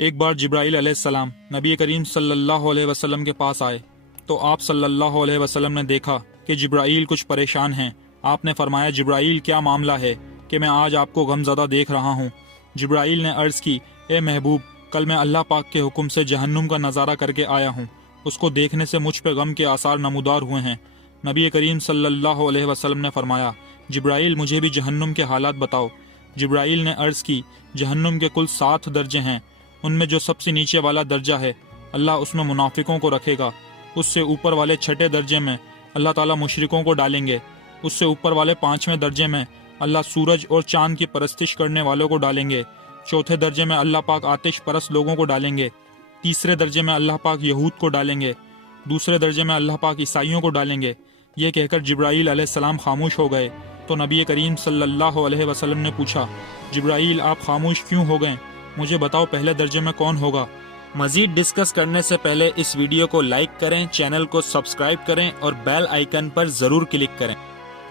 ایک بار جبرائیل علیہ السلام نبی کریم صلی اللہ علیہ وسلم کے پاس آئے تو آپ صلی اللہ علیہ وسلم نے دیکھا کہ جبرائیل کچھ پریشان ہیں۔ آپ نے فرمایا جبرائیل کیا معاملہ ہے کہ میں آج آپ کو غم زدہ دیکھ رہا ہوں؟ جبرائیل نے عرض کی اے محبوب، کل میں اللہ پاک کے حکم سے جہنم کا نظارہ کر کے آیا ہوں، اس کو دیکھنے سے مجھ پہ غم کے آثار نمودار ہوئے ہیں۔ نبی کریم صلی اللہ علیہ وسلم نے فرمایا جبرائیل مجھے بھی جہنم کے حالات بتاؤ۔ جبرائیل نے عرض کی جہنم کے کل 7 درجے ہیں، ان میں جو سب سے نیچے والا درجہ ہے اللہ اس میں منافقوں کو رکھے گا، اس سے اوپر والے 6 درجے میں اللہ تعالیٰ مشرکوں کو ڈالیں گے، اس سے اوپر والے 5ویں درجے میں اللہ سورج اور چاند کی پرستش کرنے والوں کو ڈالیں گے، 4تھے درجے میں اللہ پاک آتش پرست لوگوں کو ڈالیں گے، 3رے درجے میں اللہ پاک یہود کو ڈالیں گے، 2 درجے میں اللہ پاک عیسائیوں کو ڈالیں گے۔ یہ کہہ کر جبرائیل علیہ السلام خاموش ہو گئے تو نبی کریم صلی اللہ علیہ وسلم نے پوچھا جبرائیل آپ خاموش کیوں ہو گئے؟ مجھے بتاؤ پہلے درجے میں کون ہوگا؟ مزید ڈسکس کرنے سے پہلے اس ویڈیو کو لائک کریں، چینل کو سبسکرائب کریں اور بیل آئیکن پر ضرور کلک کریں۔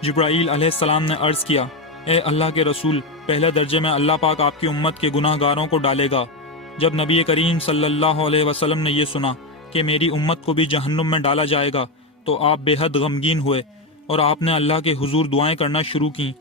جبرائیل علیہ السلام نے عرض کیا اے اللہ کے رسول، پہلے درجے میں اللہ پاک آپ کی امت کے گناہ گاروں کو ڈالے گا۔ جب نبی کریم صلی اللہ علیہ وسلم نے یہ سنا کہ میری امت کو بھی جہنم میں ڈالا جائے گا تو آپ بے حد غمگین ہوئے اور آپ نے اللہ کے حضور دعائیں کرنا شروع کیں۔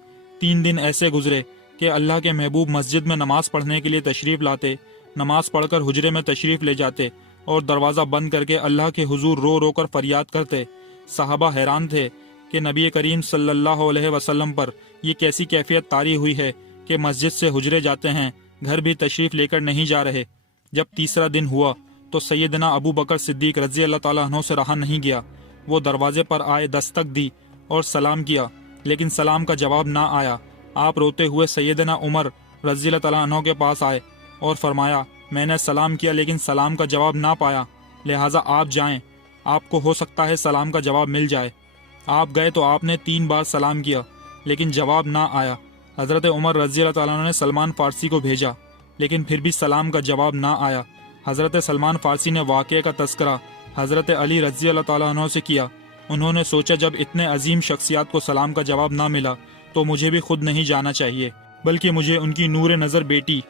3 دن ایسے گزرے کہ اللہ کے محبوب مسجد میں نماز پڑھنے کے لیے تشریف لاتے، نماز پڑھ کر حجرے میں تشریف لے جاتے اور دروازہ بند کر کے اللہ کے حضور رو رو کر فریاد کرتے۔ صحابہ حیران تھے کہ نبی کریم صلی اللہ علیہ وسلم پر یہ کیسی کیفیت طاری ہوئی ہے کہ مسجد سے حجرے جاتے ہیں، گھر بھی تشریف لے کر نہیں جا رہے۔ جب تیسرا دن ہوا تو سیدنا ابو بکر صدیق رضی اللہ تعالیٰ عنہ سے رہا نہیں گیا، وہ دروازے پر آئے، دستک دی اور سلام کیا، لیکن سلام کا جواب نہ آیا۔ آپ روتے ہوئے سیدنا عمر رضی اللہ تعالیٰ عنہ کے پاس آئے اور فرمایا میں نے سلام کیا لیکن سلام کا جواب نہ پایا، لہٰذا آپ جائیں، آپ کو ہو سکتا ہے سلام کا جواب مل جائے۔ آپ گئے تو آپ نے 3 بار سلام کیا لیکن جواب نہ آیا۔ حضرت عمر رضی اللہ تعالیٰ عنہ نے سلمان فارسی کو بھیجا لیکن پھر بھی سلام کا جواب نہ آیا۔ حضرت سلمان فارسی نے واقعے کا تذکرہ حضرت علی رضی اللہ تعالیٰ عنہ سے کیا۔ انہوں نے سوچا جب اتنے عظیم شخصیات کو سلام کا جواب نہ ملا تو مجھے بھی خود نہیں جانا چاہیے، بلکہ مجھے ان کی نور نظر بیٹی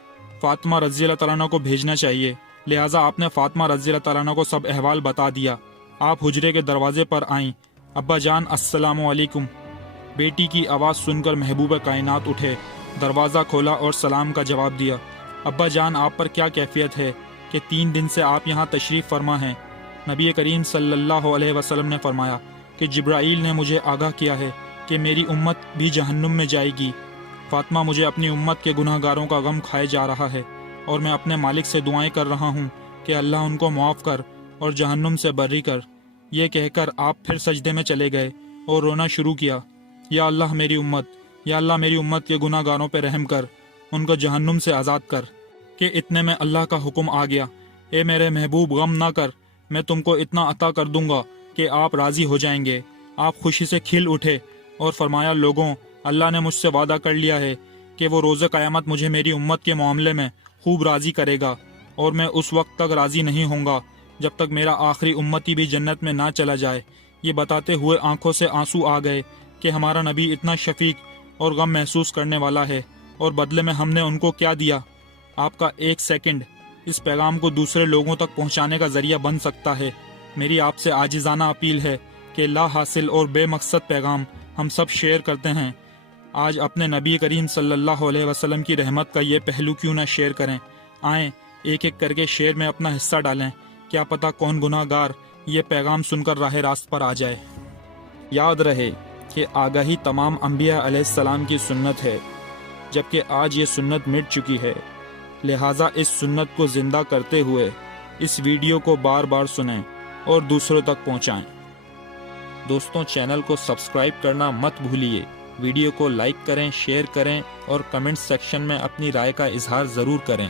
فاطمہ رضی اللہ تعالیٰ عنہ کو بھیجنا چاہیے۔ لہٰذا آپ نے فاطمہ رضی اللہ تعالیٰ عنہ کو سب احوال بتا دیا۔ آپ حجرے کے دروازے پر آئیں، ابا جان السلام علیکم۔ بیٹی کی آواز سن کر محبوب کائنات اٹھے، دروازہ کھولا اور سلام کا جواب دیا۔ ابا جان آپ پر کیا کیفیت ہے کہ 3 دن سے آپ یہاں تشریف فرما ہیں؟ نبی کریم صلی اللہ علیہ وسلم نے فرمایا کہ جبرائیل نے مجھے آگاہ کیا ہے کہ میری امت بھی جہنم میں جائے گی۔ فاطمہ مجھے اپنی امت کے گناہ گاروں کا غم کھائے جا رہا ہے اور میں اپنے مالک سے دعائیں کر رہا ہوں کہ اللہ ان کو معاف کر اور جہنم سے بری کر۔ یہ کہہ کر آپ پھر سجدے میں چلے گئے اور رونا شروع کیا، یا اللہ میری امت، یا اللہ میری امت کے گناہ گاروں پہ رحم کر، ان کو جہنم سے آزاد کر۔ کہ اتنے میں اللہ کا حکم آ گیا اے میرے محبوب غم نہ کر، میں تم کو اتنا عطا کر دوں گا کہ آپ راضی ہو جائیں گے۔ آپ خوشی سے کھل اٹھے اور فرمایا لوگوں، اللہ نے مجھ سے وعدہ کر لیا ہے کہ وہ روز قیامت مجھے میری امت کے معاملے میں خوب راضی کرے گا، اور میں اس وقت تک راضی نہیں ہوں گا جب تک میرا آخری امتی بھی جنت میں نہ چلا جائے۔ یہ بتاتے ہوئے آنکھوں سے آنسو آ گئے کہ ہمارا نبی اتنا شفیق اور غم محسوس کرنے والا ہے، اور بدلے میں ہم نے ان کو کیا دیا؟ آپ کا 1 سیکنڈ اس پیغام کو دوسرے لوگوں تک پہنچانے کا ذریعہ بن سکتا ہے۔ میری آپ سے عاجزانہ اپیل ہے کہ لا حاصل اور بے مقصد پیغام ہم سب شیئر کرتے ہیں، آج اپنے نبی کریم صلی اللہ علیہ وسلم کی رحمت کا یہ پہلو کیوں نہ شیئر کریں؟ آئیں ایک ایک کر کے شیئر میں اپنا حصہ ڈالیں، کیا پتہ کون گناہ گار یہ پیغام سن کر راہ راست پر آ جائے۔ یاد رہے کہ آگاہی تمام انبیاء علیہ السلام کی سنت ہے، جبکہ آج یہ سنت مٹ چکی ہے، لہٰذا اس سنت کو زندہ کرتے ہوئے اس ویڈیو کو بار بار سنیں اور دوسروں تک پہنچائیں۔ دوستوں چینل کو سبسکرائب کرنا مت بھولیے، ویڈیو کو لائک کریں، شیئر کریں اور کمنٹ سیکشن میں اپنی رائے کا اظہار ضرور کریں۔